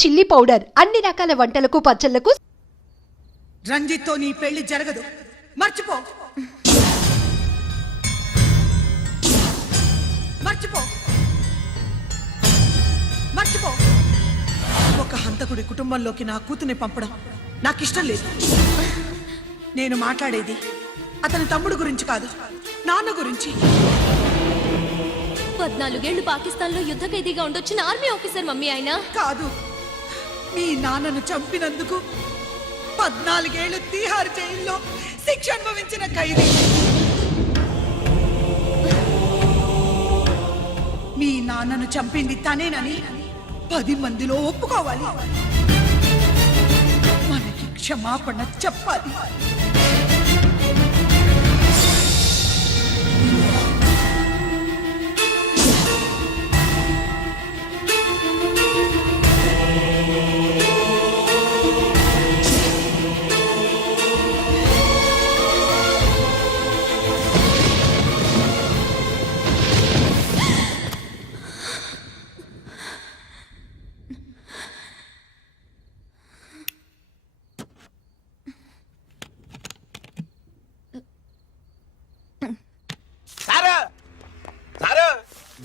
Chilli powder అన్ని రకాల వంటలకు పచ్చళ్లకు. రంజిత్తో నీ పెళ్లి జరగదు, మర్చిపో. మర్చిపో మర్చిపో. ఒక హంతకుడి కుటుంబంలోకి నా కూతుర్ని పంపడం నాకిష్టం లేదు. నేను మాట్లాడేది అతని తమ్ముడు గురించి కాదు, నాన్న గురించి. 14 ఏళ్లు పాకిస్తాన్ లో యుద్ధ ఖైదీగా ఉండొచ్చిన ఆర్మీ ఆఫీసర్ మమ్మీ ఆయన కాదు. మీ నాన్నను చంపినందుకు 14 ఏళ్లు తీహార్ జైల్లో శిక్ష అనుభవించిన ఖైదీ. మీ నాన్నను చంపింది తనేనని 10 మందిలో ఒప్పుకోవాలి. మనకి క్షమాపణ చెప్పాలి.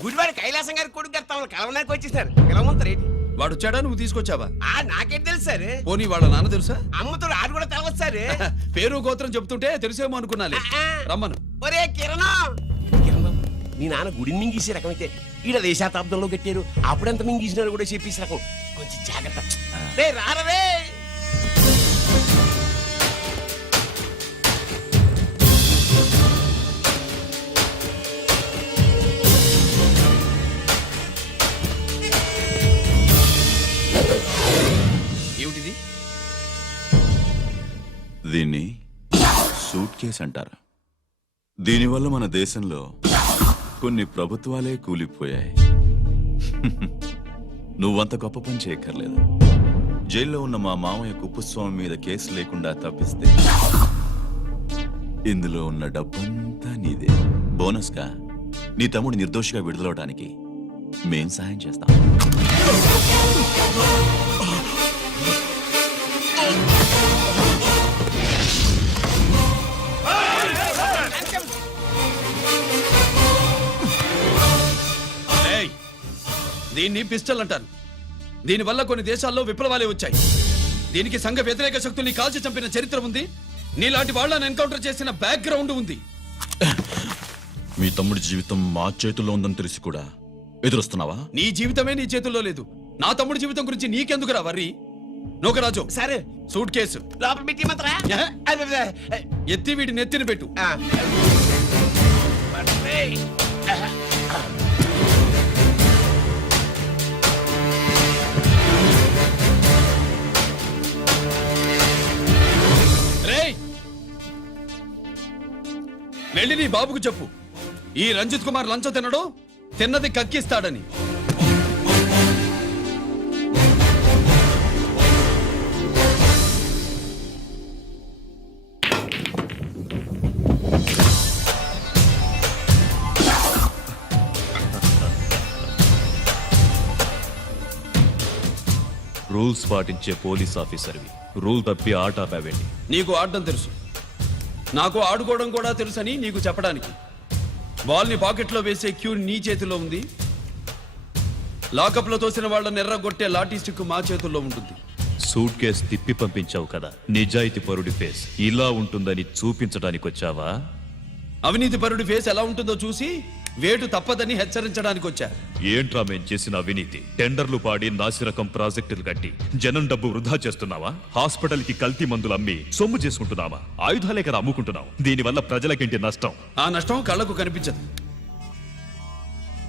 గుడివాడి కైలాసం గారి కొడుకు గారు తమను కలవడానికి వచ్చేసారు. పిలవమంటారేంటి? వాడు వచ్చాడా, నువ్వు తీసుకొచ్చావా? నాకేం తెలుసు సార్. పోనీ వాళ్ళ నాన్న తెలుసా? అమ్మతో ఆడు కూడా తెలవచ్చు సార్. పేరు గోత్రం చెప్తుంటే తెలిసేమో అనుకున్నాలే. రమ్మను. ఒరే కిరణం, మీ నాన్న గుడిని మింగేసే రకమైతే ఈడ దేశాతాబ్దంలో కట్టారు. అప్పుడెంత మింగేసినారు కూడా చెప్పేసి రకం. కొంచెం జాగ్రత్త. రారవే. ఏమిటిది? దీన్ని సూట్ కేస్ అంటారు. దీనివల్ల మన దేశంలో కొన్ని ప్రభుత్వాలే కూలిపోయాయి. నువ్వంత గొప్ప పని చేయక్కర్లేదు. జైల్లో ఉన్న మా మామయ్య కుప్పస్వామి మీద కేసు లేకుండా తప్పిస్తే ఇందులో ఉన్న డబ్బంతా నీదే. బోనస్ గా నీ తమ్ముడు నిర్దోషిగా విడుదలవడానికి మేం సాయం చేస్తాం. దీన్ని పిస్టల్ అంటారు. దీనివల్ల కొన్ని దేశాల్లో విప్లవాలే వచ్చాయి. దీనికి సంఘ వ్యతిరేక శక్తుల్ని కాల్చి చంపిన చరిత్ర ఉంది. నీలాంటి వాళ్ళని ఎన్కౌంటర్ చేసిన బ్యాక్గ్రౌండ్ ఉంది. మీ తమ్ముడి జీవితం మా చేతుల్లో ఉందని తెలిసి కూడా ఎదురొస్తున్నావా? నీ జీవితమే నీ చేతుల్లో లేదు. నా తమ్ముడి జీవితం గురించి నీకెందుకురా వర్రీ? నోకరాజు, సరే సూట్ కేసు లోపల పెట్టి మంత్రా ఎత్తి వీడి నెత్తిని పెట్టు. వెళ్ళి నీ బాబుకు చెప్పు, ఈ రంజిత్ కుమార్ లంచం తినడు, తిన్నది కక్కిస్తాడని. రూల్స్ పాటించే పోలీస్ ఆఫీసర్వి రూల్ తప్పి ఆట ఆపావేంటి? నీకు ఆడడం తెలుసు, నాకు ఆడుకోవడం కూడా తెలుసని నీకు చెప్పడానికి. బాల్ని పాకెట్లో వేసే క్యూ నీ చేతిలో ఉంది. లాకప్లో తోసిన వాళ్ళని ఎర్రగొట్టే లాఠీ స్టిక్ మా చేతుల్లో ఉంటుంది. సూట్ కేస్ తిప్పి పంపించావు కదా, నిజాయితీ పరుడి ఫేస్ ఇలా ఉంటుందని చూపించడానికి వచ్చావా? అవినీతి పరుడి ఫేస్ ఎలా ఉంటుందో చూసి వేటు తప్పదని హెచ్చరించడానికి వచ్చా. ఏంట్రా మేం చేసిన అవినీతి? టెండర్లు పాడి నాసిరకం ప్రాజెక్టులు కట్టి జనం డబ్బు వృధా చేస్తున్నావా? హాస్పిటల్ కి కల్తీ మందులు అమ్మి సొమ్ము చేసుకుంటున్నావా? ఆయుధాలే కదా అమ్ముకుంటున్నావు. దీనివల్ల ప్రజలకేంటి నష్టం? ఆ నష్టం కళ్లకు కనిపించదు.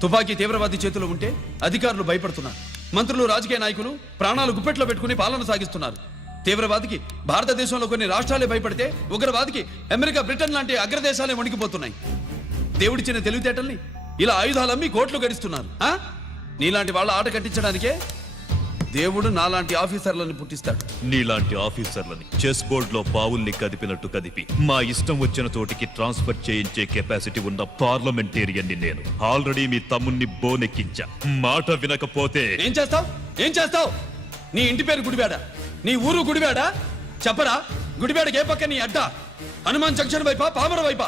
తుపాకీ తీవ్రవాది చేతిలో ఉంటే అధికారులు భయపడుతున్నారు. మంత్రులు, రాజకీయ నాయకులు ప్రాణాలు గుప్పెట్లో పెట్టుకుని పాలన సాగిస్తున్నారు. తీవ్రవాదికి భారతదేశంలో కొన్ని రాష్ట్రాలే భయపడితే ఉగ్రవాదికి అమెరికా, బ్రిటన్ లాంటి అగ్రదేశాలే వణికిపోతున్నాయి. దేవుడిచ్చిన తెలివితేటల్ని ఇలా ఆయుధాలమ్మి కోట్లు గడిస్తున్నారు. నీలాంటి వాళ్ళ ఆట కట్టించడానికే దేవుడు నాలాంటి ఆఫీసర్లను పుట్టిస్తాడు. నీలాంటి ఆఫీసర్లని చెస్ బోర్డ్ లో పావుల్ని కదిపినట్టు కదిపి మా ఇష్టం వచ్చిన చోటికి ట్రాన్స్ఫర్ చేయించే కెపాసిటీ ఉన్న పార్లమెంటేరియన్ని నేను. ఆల్రెడీ మీ తమ్ముణ్ణి బోనెక్కించా. మాట వినకపోతే ఏం చేస్తావు? నీ ఇంటి పేరు గుడివాడ, నీ ఊరు గుడివాడ. చెప్పరా, గుడివాడకి ఏ పక్క నీ అడ్డ? హనుమాన్ జంక్షన్ వైపా, పామర వైపా?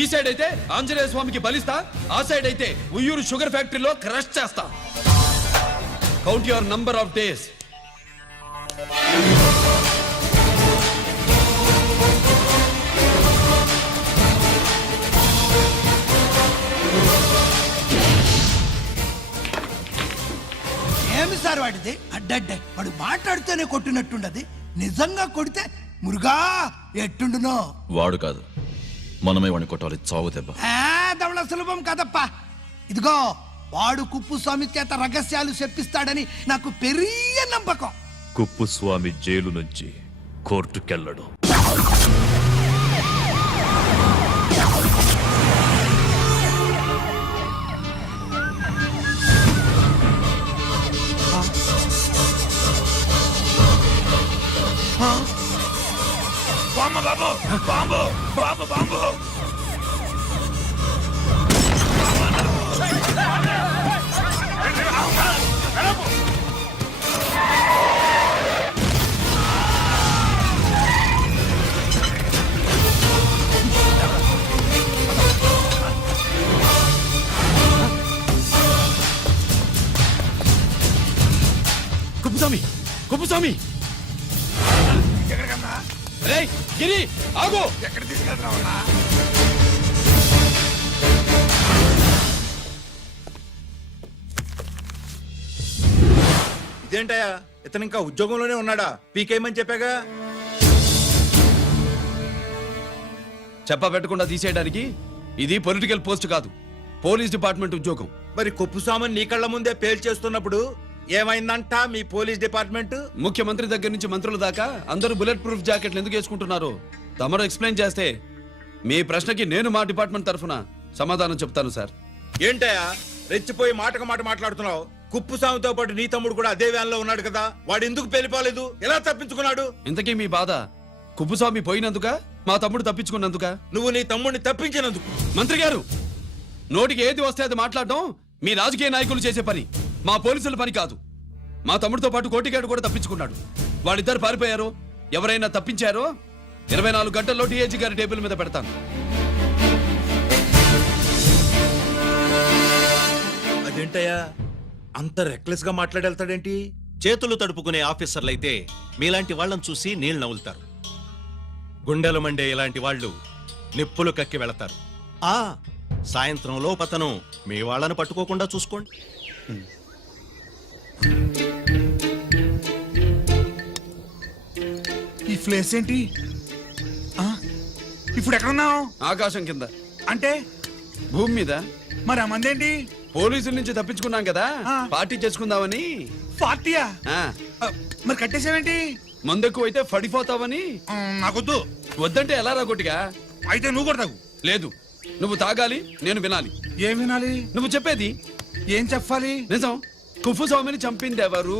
ఈ సైడ్ అయితే ఆంజనేయ స్వామికి బలిస్తా, ఆ సైడ్ అయితే ఉయ్యూరు షుగర్ ఫ్యాక్టరీలో క్రష్ చేస్తా. Count your number of days. ఏమి సార్ వాడిది? అడ్డడ్డే వాడు మాట్లాడితేనే కొట్టినట్టుండది. నిజంగా కొడితే మురుగా ఎట్టుండునో. వాడు కాదు, మనమే వాడిని కొట్టాలి, చావు దెబ్బ. దవళ సులభం కదప్పా. ఇదిగో వాడు కుప్పుస్వామి చేత రహస్యాలు చెప్పిస్తాడని నాకు పెరియ నమ్మకం. కుప్పుస్వామి జైలు నుంచి కోర్టుకెళ్ళడు. కుప్పుస్వామి, కుప్పుస్వామి! రేయ్ గిరి, ఆగు! ఎక్కడ తీసుకెళ్తావన్నా? ఇదేంటయ్యా, ఇతను ఇంకా ఉద్యోగంలోనే ఉన్నాడా? పీకేయమని చెప్పాగా. చెప్ప పెట్టకుండా తీసేయడానికి ఇది పొలిటికల్ పోస్ట్ కాదు, పోలీస్ డిపార్ట్మెంట్ ఉద్యోగం. మరి కుప్పుస్వామిని నీ కళ్ళ ముందే పేల్చేస్తున్నప్పుడు ఏమైందంట మీ పోలీస్ డిపార్ట్మెంట్? ముఖ్యమంత్రి దగ్గర నుంచి మంత్రుల దాకా అందరూ బుల్లెట్ ప్రూఫ్ జాకెట్లు ఎందుకు వేసుకుంటున్నారు తమరు ఎక్స్ప్లెయిన్ చేస్తే మీ ప్రశ్నకి నేను మా డిపార్ట్మెంట్ తరఫున సమాధానం చెప్తాను సార్. ఏంటయ్యా రెచ్చిపోయి మాటకు మాట మాట్లాడుతున్నావు? కుప్పుస్వామితో పాటు నీ తమ్ముడు కూడా అదే వ్యాన్ లో ఉన్నాడు కదా, వాడు ఎందుకు పేలిపోలేదు? ఎలా తప్పించుకున్నాడు? ఇంతకీ మీ బాధ కుప్పుస్వామి పోయినందుక, మా తమ్ముడు తప్పించుకున్నందుక? నువ్వు నీ తమ్ముడిని తప్పించినందుకు. మంత్రి గారు, నోటికి ఏది వస్తే అది మాట్లాడడం మీ రాజకీయ నాయకులు చేసే పని, మా పోలీసుల పని కాదు. మా తమ్ముడితో పాటు కోటిగాడు కూడా తప్పించుకున్నాడు. వాళ్ళిద్దరు పారిపోయారు. ఎవరైనా తప్పించారో 24 గంటల్లో డిఐజీ గారి టేబుల్ మీద పెడతాను. అదేంటయ్యా అంత రెక్లెస్ గా మాట్లాడేళ్తాడేంటి? చేతులు తడుపుకునే ఆఫీసర్లైతే మీలాంటి వాళ్ళని చూసి నీళ్లు నవ్వులుతారు. గుండెలు మండే ఇలాంటి వాళ్ళు నిప్పులు కక్కి వెళతారు. సాయంత్రంలో పతను మీ వాళ్ళని పట్టుకోకుండా చూసుకోండి. ఈ ప్లేస్ ఏంటి? ఇప్పుడు ఎక్కడున్నావు? ఆకాశం కింద. అంటే భూమి మీద. మరి ఆ మందేంటి? పోలీసుల నుంచి తప్పించుకున్నాం కదా, పార్టీ చేసుకుందామని. పార్టీయా? ఆ, మరి కట్టేసావేంటి? మందెక్కువ అయితే పడిపోతావని. నాకొద్దు. వద్దంటే ఎలా రా కొట్టిగా? అయితే నువ్వు కూడా తాగు. లేదు, నువ్వు తాగాలి, నేను వినాలి. ఏం వినాలి? నువ్వు చెప్పేది. ఏం చెప్పాలి? నిజం. కుప్పుస్వామిని చంపింది ఎవరు?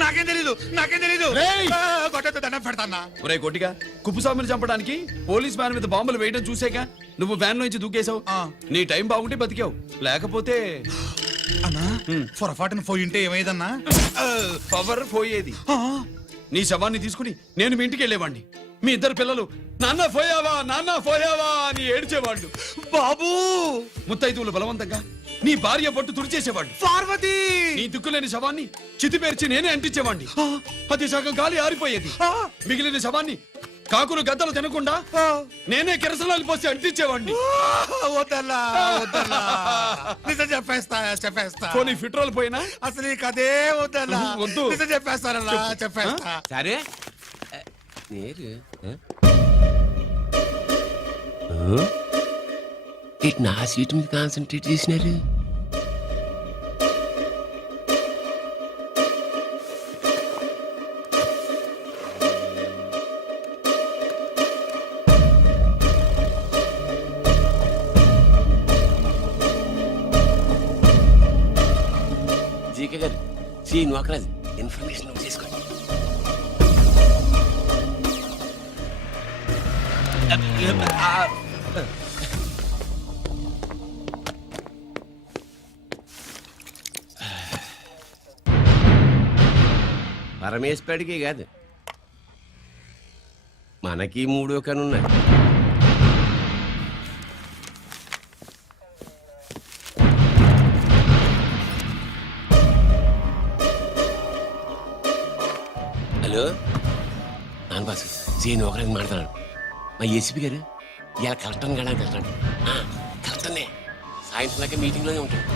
నాకేం తెలీదు, నాకేం తెలీదు. రేయ్! కొట్టద్దు, దండం పెడతానా? ఒరే కొట్టిగా, కుప్పుస్వామిని చంపడానికి పోలీస్ వ్యాన్ మీద బాంబులు వేయడం చూసాక నువ్వు వ్యాన్ నుంచి దూకేశావు. నీ టైం బాగుంటే బతికావు, లేకపోతే అన్నా పొరపాటున పోయింటే ఏమైందన్నా? పవర్ పోయేది. నీ శవాన్ని తీసుకుని నేను మీ ఇంటికి వెళ్ళేవాడిని. మీ ఇద్దరు పిల్లలు నాన్న పోయావా, నాన్న పోయావా అని ఏడ్చేవాళ్ళు. బాబు ముత్తైదువులు బలవంతంగా నీ భార్య పట్టు తుడిచేసేవాళ్ళు. పార్వతి నీ దిక్కులేని శవాన్ని చితిపేర్చి నేనే అంటించేవాడిని. అది సగం గాలి ఆరిపోయేది. మిగిలిన శవాన్ని కాకులు గద్దలు తినకుండా నేనే కిరసనాలు పోసి అంటించేవాడిని. వద్దన్నా, వద్దన్నా. నిజం చెప్పేస్తా, చెప్పేస్తా. పోనీ ఫిట్రోల్ పోయినా అసలు ఈ కథే వద్దన్నా. వద్దు. నిజం చెప్పేస్తానన్నా, చెప్పేస్తా. సరే నేరు ఇటు నా సీట్ మీద కాన్సన్ట్రేట్ చేసినారు. జీకే గారు, శ్రీ నోకరాజ్ ఇన్ఫర్మేషన్ నోట్ చేసుకోండి. పరమేశ్వరుడికి కాదు మనకి మూడో కనున్నాయి. హలో నాన్న బాసు సీఎన్ ఒకరికి మాట్లాడుతున్నాను. మా ఏసీపీ గారు ఇలా కలెక్టర్ని కలడానికి వెళ్తాడు. కలెక్టర్నే సాయంత్రం దాకా మీటింగ్లోనే ఉంటాడు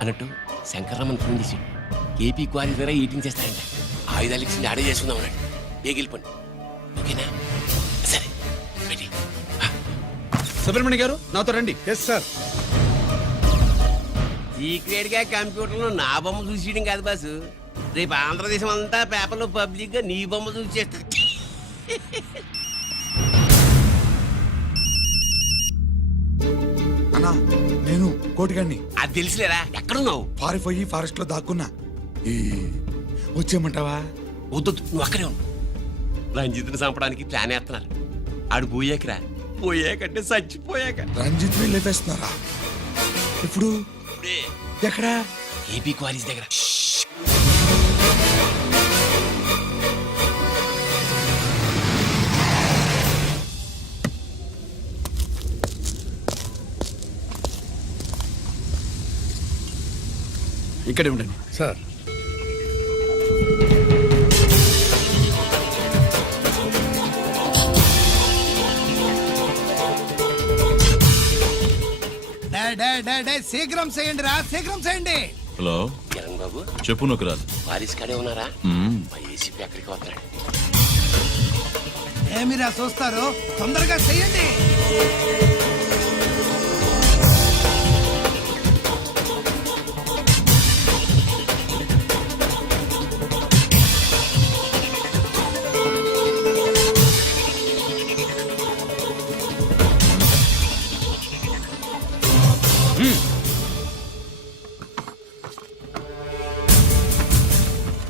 అన్నట్టు శంకర్రామన్ ఫోన్ చేసి ఏపీ క్వారీ ద్వారా ఈటింగ్ చేస్తారంట. ఆయుధాలు ఇచ్చింది ఆడే చేసుకుందాం అన్నాడు. బేగిలిపోండి ఓకేనా? సరే రెడీ. సుబ్రహ్మణ్య గారు నాతో రండి. Yes sir. సీక్రెట్ గా కంప్యూటర్లో నా బొమ్మ చూసేయడం కాదు బాసు, రేపు ఆంధ్రదేశం అంతా పేపర్లో పబ్లిక్ గా నీ బొమ్మ చూసి చేస్తా. అన్నా నేను కోటిగాన్ని. అది తెలుసులేరా, ఎక్కడున్నావు? పారిపోయి ఫారెస్ట్ లో దాక్కున్నా. ఈ వచ్చేయమంటావా? వద్దు నువ్వు అక్కడే ఉండు. రంజిత్ని చంపడానికి ప్లాన్ వేస్తున్నారు. ఆడు పోయాకరా, పోయాకంటే చచ్చిపోయాక. రంజిత్ ని లేపేస్తున్నారా? ఇప్పుడు ఇప్పుడే ఎక్కడా? ఏపీ క్వారీస్ దగ్గర. ఇక్కడే ఉండండి సార్. శీఘ్రం చేయండి రా, శీఘ్రం చేయండి. హలో కిరణ్ బాబు చెప్పు నొకరాజు. వారిస్ కాడే ఉన్నారా? మా ఏసీపీ అక్కడికి వస్తున్నాడు. ఏమిరా చూస్తారు, తొందరగా చెయ్యండి.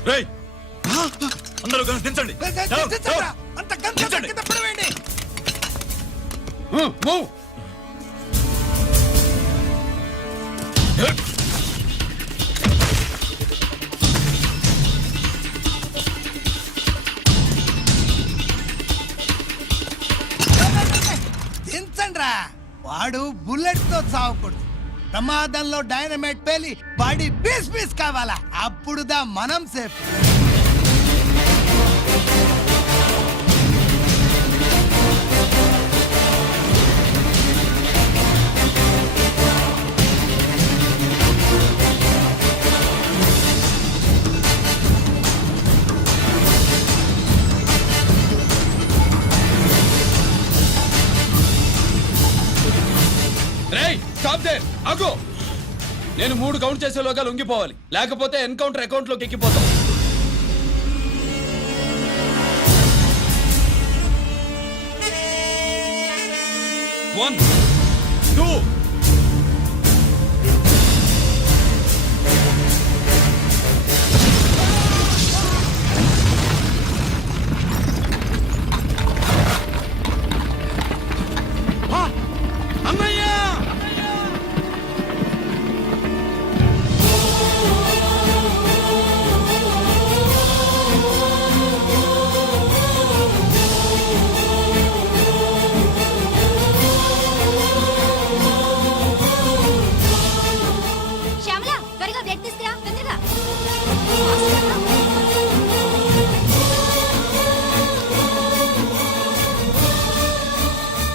రేయ్, అందరూ కలిసి దించండి. అంత గంట కింద పడవేయండి. దించండ్రా. వాడు బుల్లెట్ తో చావకూడదు. ప్రమాదంలో డైనమైట్ పేలి బాడీ పీస్ పీస్ కావాలా, అప్పుడుదా మనం సేఫ్. రేయ్ స్టాప్ దే, ఆగు. నేను 3 కౌంట్ చేసేలోగా లొంగిపోవాలి, లేకపోతే ఎన్కౌంటర్ అకౌంట్ లోకి ఎక్కిపోతాం. 1 2 అమ్మయ్యా. శ్యామల త్వరగా బ్లడ్ తీసుకురా, తొందరగా.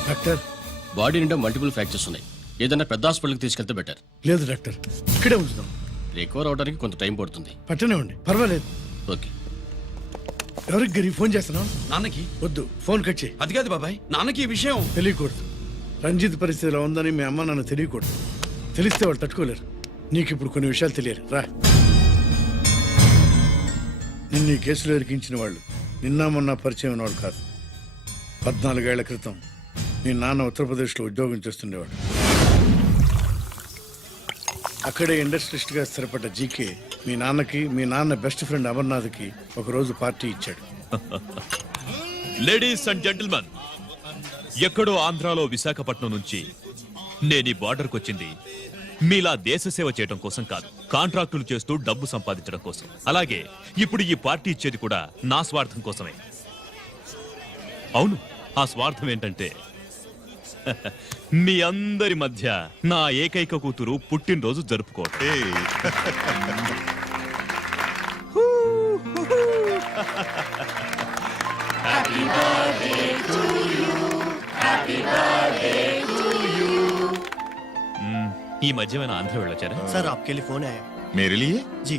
డాక్టర్, బాడీ నిండా మల్టిపుల్ ఫ్రాక్చర్స్ ఉన్నాయి. ఏదైనా పెద్ద హాస్పిటల్కి తీసుకెళ్తే బెటర్. లేదు డాక్టర్, ఇక్కడే ఉంచుదాం. రికవర్ అవడానికి కొంత టైం పడుతుంది. పట్టనే ఉండి పర్వాలేదు. ఓకే. ఎవరికి గరి ఫోన్ చేస్తున్నావు? నాన్నకి. వద్దు, ఫోన్ కట్ చేయి. అది కాదు బాబాయ్, నాన్నకి ఈ విషయం తెలియకూడదు. రంజిత్ పరిస్థితిలో ఉందని మీ అమ్మ నాన్న తెలియకూడదు. తెలిస్తే వాళ్ళు తట్టుకోలేరు. నీకు ఇప్పుడు కొన్ని విషయాలు తెలియాలి. రా. నిన్ను ఈ కేసులో ఇరికించిన వాళ్ళు నిన్న మొన్న పరిచయం ఉన్నవాడు కాదు. 14 ఏళ్ల క్రితం మీ నాన్న ఉత్తరప్రదేశ్లో ఉద్యోగం చేస్తుండేవాడు. అక్కడే ఇండస్ట్రియలిస్ట్గా స్థిరపడ్డ జీకే మీ నాన్నకి, మీ నాన్న బెస్ట్ ఫ్రెండ్ అమర్నాథ్కి ఒకరోజు పార్టీ ఇచ్చాడు. లేడీస్ అండ్ జెంటిల్మెన్, ఎక్కడో ఆంధ్రాలో విశాఖపట్నం నుంచి నేను ఈ బార్డర్కి వచ్చింది మీలా దేశ సేవ చేయడం కోసం కాదు, కాంట్రాక్టులు చేస్తూ డబ్బు సంపాదించడం కోసం. అలాగే ఇప్పుడు ఈ పార్టీ ఇచ్చేది కూడా నా స్వార్థం కోసమే. అవును, ఆ స్వార్థం ఏంటంటే మీ అందరి మధ్య నా ఏకైక కూతురు పుట్టినరోజు జరుపుకోవటం. ఈ మధ్యమైన ఆంధ్ర వెళ్ళొచ్చారా? సార్ आपके लिए फोन आया मेरे लिए जी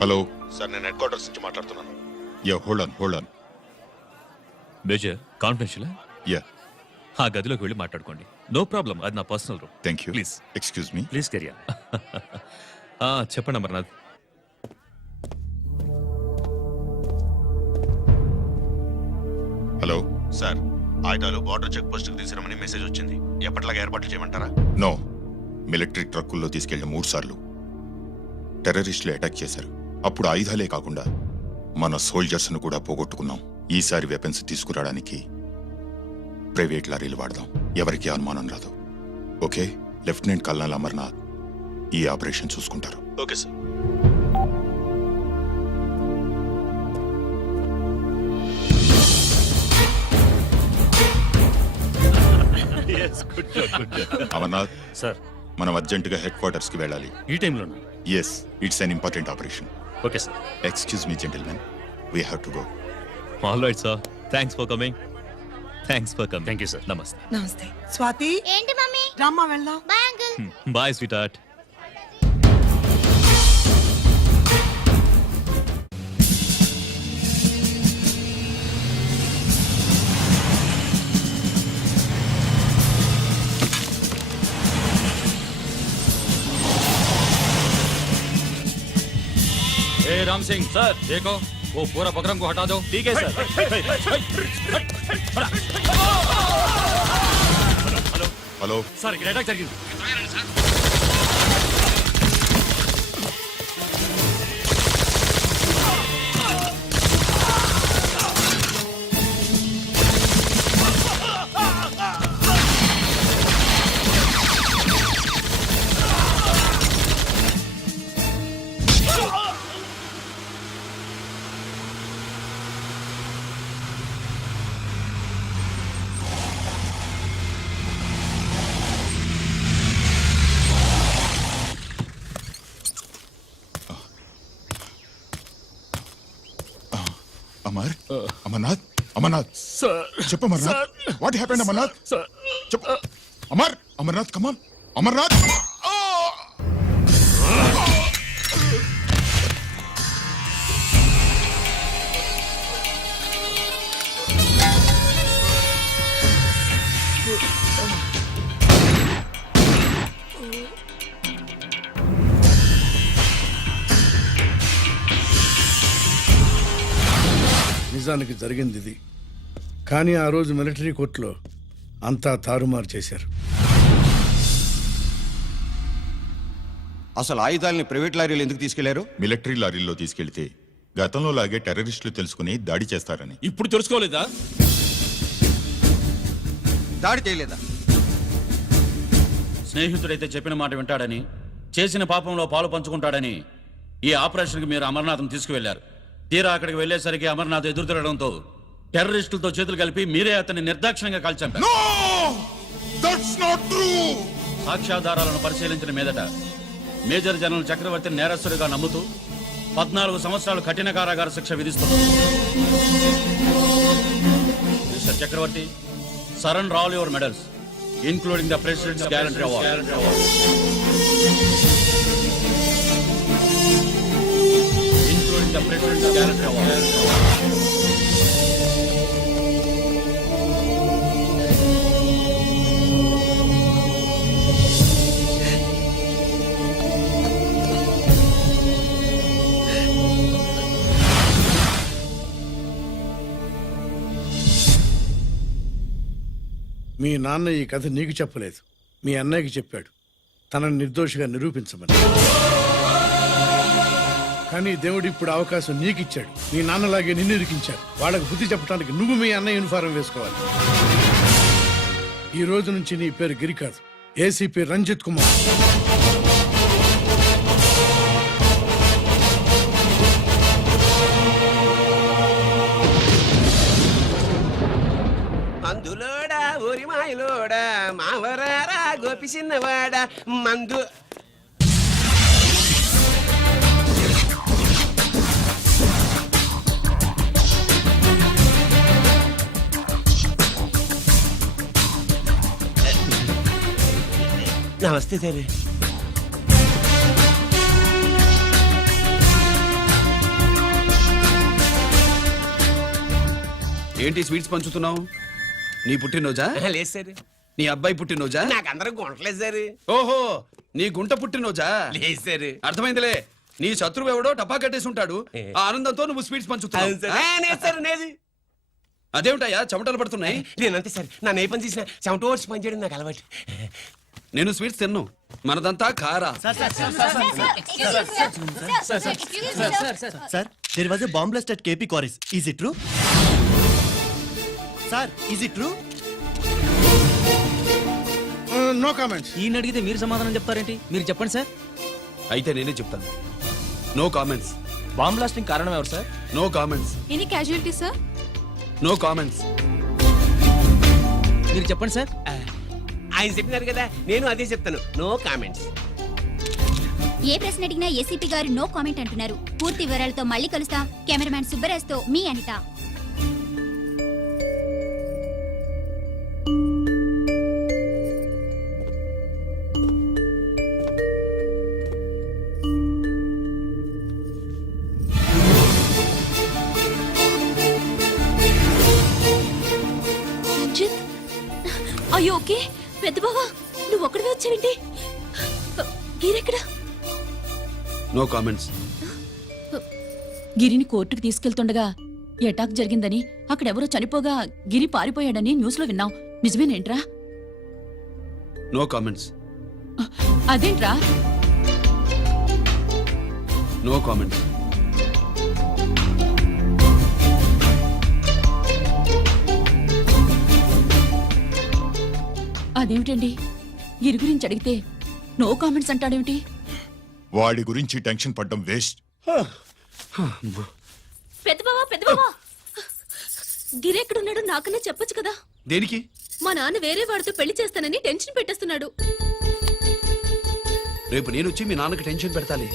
हेलो సార్ నేను హెడ్ క్వార్టర్స్ నుంచి మాట్లాడుతున్నాను. या होल्ड ऑन మేజర్ కాన్ఫిడెన్షియల్. या ఆ గదిలోకి వెళ్ళి మాట్లాడుకోండి. నో ప్రాబ్లం, అది నా personal room. Thank you Please. Excuse me please career. చెప్పండి అమర్నాథ్. हेलो సార్, ఆయుధాలు బార్డర్ చెక్ పోస్ట్ కి తీసుకురమని మెసేజ్ వచ్చింది. ఎప్పటిలాగా ఏర్పాట్లు చేయమంటారా? నో మిలిటరీ ట్రక్కుల్లో తీసుకెళ్లిన 3 సార్లు టెర్రరిస్టులు అటాక్ చేశారు. అప్పుడు ఆయుధాలే కాకుండా మన సోల్జర్స్ ను కూడా పోగొట్టుకున్నాం. ఈసారి వెపన్స్ తీసుకురావడానికి ప్రైవేట్ లారీలు వాడదాం, ఎవరికి అనుమానం రాదు. ఓకే, లెఫ్టినెంట్ కల్నల్ అమర్నాథ్ ఈ ఆపరేషన్ చూసుకుంటారు. Okay sir. అమర్నాథ్ సార్, మనం అర్జెంటుగా హెడ్ క్వార్టర్స్ కి వెళ్ళాలి. ఈ టైంలో? Yes, it's an important operation. Okay sir. Excuse me gentlemen, we have to go. All right sir, thanks for coming. Thank you sir. నమస్తే. నమస్తే. స్వాతి, ఏంటి మమ్మీ? రామ్మా వెళ్దాం. Bye uncle. Bye sweetheart. Ram Singh sir, देखो वो पूरा बकरम को हटा दो. ठीक है सर. హలో సార్, ఇక్కడ అటాక్ జరిగింది. అమర్నాథ్ చెప్పు అమర్నాథ్, వాట్ హ్యాపెండ్ అమర్నాథ్? చెప్పు అమర్నాథ్ కమాన్ అమర్నాథ్. నిజానికి జరిగింది ఇది, కానీ ఆ రోజు మిలిటరీ కోర్టులో అంతా తారుమారు చేశారు. అసలు ఆయుధాలని ప్రైవేట్ లారీలు ఎందుకు తీసుకెళ్లారు? మిలిటరీ లారీల్లో తీసుకెళ్తే గతంలో లాగే టెర్రరిస్టులు తెలుసుకుని దాడి చేస్తారని. ఇప్పుడు తెలుసుకోలేదా? దాడి చేయలేదా? స్నేహితుడైతే చెప్పిన మాట వింటాడని, చేసిన పాపంలో పాలు పంచుకుంటాడని ఈ ఆపరేషన్కి మీరు అమర్నాథ్ని తీసుకువెళ్లారు. తీరా అక్కడికి వెళ్లేసరికి అమర్నాథ్ ఎదురు తిరగడంతో టెర్రరిస్టులతో చేతులు కలిపి మీరే అతన్ని నిర్దాక్షిణ్యంగా కాల్చారు. సాక్ష్యాధారాలను పరిశీలించిన మీదట మేజర్ జనరల్ చక్రవర్తిని నేరస్తుడిగా నమ్ముతూ 14 సంవత్సరాలు కఠిన కారాగార శిక్ష విధిస్తున్నారు. Mister Chakravarthy, surrender all your medals including the president's guarantee award. The President's Gallantry Award. మీ నాన్న ఈ కథ నీకు చెప్పలేదు, మీ అన్నయ్యకి చెప్పాడు, తనని నిర్దోషిగా నిరూపించమని. కానీ దేవుడు ఇప్పుడు అవకాశం నీకిచ్చాడు. మీ నాన్నలాగే నిన్ను ఇరికించాడు. వాళ్ళకు బుద్ధి చెప్పడానికి నువ్వు మీ అన్న యూనిఫారం వేసుకోవాలి. ఈ రోజు నుంచి నీ పేరు గిరి కాదు, ఏసీపీ రంజిత్ కుమార్. మందులోడా ఊరి మాయలోడా మావరారా గోపి చిన్నవాడా మందు నమస్తే సార్. ఏంటి స్వీట్స్ పంచుతున్నావు? నీ పుట్టినరోజా? లేదు సార్, నీ అబ్బాయి పుట్టినరోజా? నాకు అందరూ గుంటలేదు సార్. ఓహో, నీ గుంట పుట్టినరోజా? లేదు సార్. అర్థమైందిలే. నీ శత్రువు ఎవడో టపా కట్టేసి ఉంటాడు. ఆ ఆనందంతో నువ్వు స్వీట్స్ పంచుతున్నావు. అదేమిటయ్యా చెమటలు పడుతున్నాయి? నేనంతే సార్, నా ఏ పని చేసినా చెమట ఓడ్చి పని చేయడం నాకు అలవాటు. నేను స్వీట్స్ తిన్ను, మనదంతా కారా. Sir, there was a bomb blast at KP Quarries. Is it true? Sir, is it true? No comments. ఈయన అడిగితే మీరు సమాధానం చెప్తారేంటి? మీరు చెప్పండి సార్. అయితే నేనే చెప్తాను. No comments. బాంబ్ బ్లాస్టింగ్ కారణం ఎవరు sir? No comments. Any casualty sir? No comments. మీరు చెప్పండి సార్. ఆయన చెప్పినారు కదా, నేను అదే చెప్తాను. No comments. ఏ ప్రశ్న అడిగినా ఏసీపీ గారు నో కామెంట్ అంటున్నారు. పూర్తి వివరాలతో మళ్ళీ కలుస్తాం. కెమెరామ్యాన్ సుబ్బరాజ్తో మీ అనిత. రంజిత్, అయ్యో ఓకే. పెద్ద బావా, నువ్వు ఒక్కడివే వచ్చావేంటి? గిరెక్కడా? No comments. గిరిని కోర్టుకు తీసుకెళ్తుండగా అటాక్ జరిగిందని, అక్కడెవరో చనిపోగా గిరి పారిపోయాడని న్యూస్ లో విన్నాం. నిజమేనేంట్రా? No comments. అదేంట్రా? No comments. అదేమిటండి, గిరి గురించి అడిగితే నో కామెంట్స్ అంటాడేమిటి? వాడి గురించి టెన్షన్ పడ్డం వేస్ట్. పెద్దబావా, గిరి ఎక్కడున్నాడు నాకన్నా చెప్పొచ్చు కదా. దేనికి? మా నాన్న వేరే వాడితో పెళ్లి చేస్తానని టెన్షన్ పెట్టేస్తున్నాడు. రేపు నేను వచ్చి మీ నాన్నకి టెన్షన్ పెడతాలి.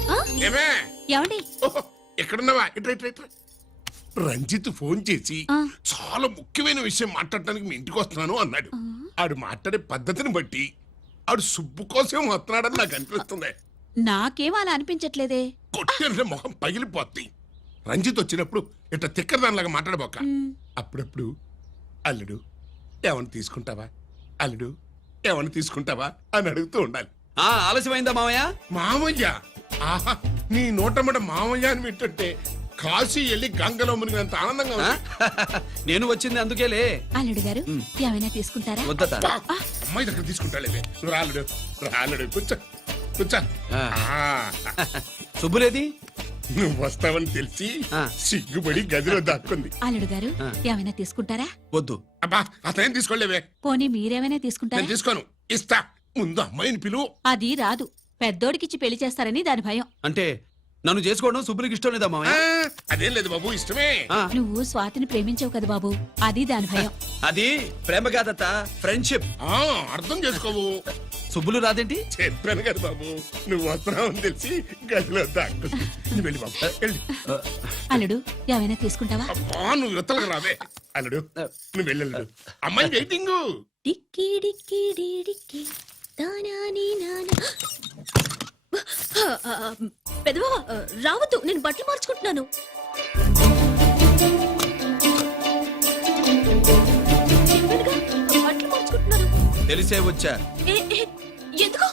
ఏమండి? ఎక్కడున్నావా? రంజిత్ ఫోన్ చేసి ఆ. చాలా ముఖ్యమైన విషయం మాట్లాడటానికి మీ ఇంటికి వస్తున్నాను అన్నాడు. ఆడు మాట్లాడే పద్ధతిని బట్టి ఆడు సుబ్బు కోసం వస్తున్నాడని నాకు అనిపిస్తుంది. నాకేం అలా అనిపించట్లేదే. కొట్టిన మొహం పగిలిపోద్ది. రంజిత్ వచ్చినప్పుడు ఇట్లా తిక్కరదానిలాగా మాట్లాడబోక. అప్పుడప్పుడు అల్లుడు ఏమని తీసుకుంటావా, అల్లుడు ఏమని తీసుకుంటావా అని అడుగుతూ ఉండాలి. ఆలస్యమైందా మామయ్య? మామయ్య, ఆహా, నీ నోటమ్మట మామయ్య అని వింటుంటే కాశీ వెళ్ళి గంగలో మునిగినంత ఆనందంగా ఉంది. నేను వచ్చింది అందుకేలే. అల్లుడు గారు ఏమైనా తీసుకుంటారా? వద్దట. అమ్మాయి దగ్గర తీసుకుంటాలేవే. నువ్వు రాలుడు, రాలుడు, కూర్చో కూర్చో. శుభ్రేది? నువ్వు వస్తావని తెలిసి సిగ్గుపడి గదిలో దాక్కుంది. అల్లుడు గారు ఏమైనా తీసుకుంటారా? వద్దు. అబ్బా, అతనేం తీసుకోలేవే. పోనీ మీరేమైనా తీసుకుంటారా? నేను తీసుకోను, ఇస్తా. ముందు అమ్మాయిని పిలువు. అది రాదు. పెద్దోడికిచ్చి పెళ్లి చేస్తారని దాని భయం. అంటే నన్ను చేసుకోవడం శుభ్రికి ఇష్టం లేదా మామయ్య? అదేం లేదు బాబు, ఇష్టమే. నువ్వు స్వాతిని ప్రేమించావు కదా బాబు, అది దాని భయం. అది ప్రేమ కాదత్త, ఫ్రెండ్షిప్. అర్థం చేసుకోవు. సుబ్బులు రాదేంటి? చెప్పాను కదా బాబు, నువ్వు వస్తున్నావని తెలిసి గదిలో దాక్కుంది. నువ్వు వెళ్ళి బాబు, వెళ్ళి. అల్లుడు ఏమైనా తీసుకుంటావా? అబ్బా, నువ్వు యువతలకు రావే. అల్లుడు నువ్వు వెళ్ళడు, అమ్మాయి వెయిటింగ్. డిక్కి డిక్కి డిక్కి దానాని నానా. పెద్దవా రావద్దు, నేను బట్టలు మార్చుకుంటున్నాను. బట్టలు మార్చుకుంటున్నాను. తెలిసే వచ్చా. ఎందుకు?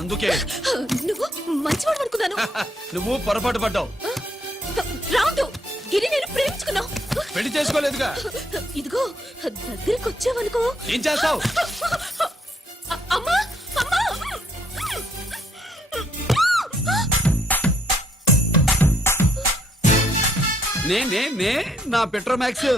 అందుకే. నువ్వు మంచివాడు అనుకున్నాను. నువ్వు పొరపాటు పడ్డావు. రావద్దు, గిరి నేను ప్రేమించుకున్నావు. పెళ్లి చేసుకోలేదుగా. ఇదిగో దగ్గరికి వచ్చావనుకో. ఏం చేస్తావు? అమ్మా అమ్మా. నే నా పెట్రోమాక్స్.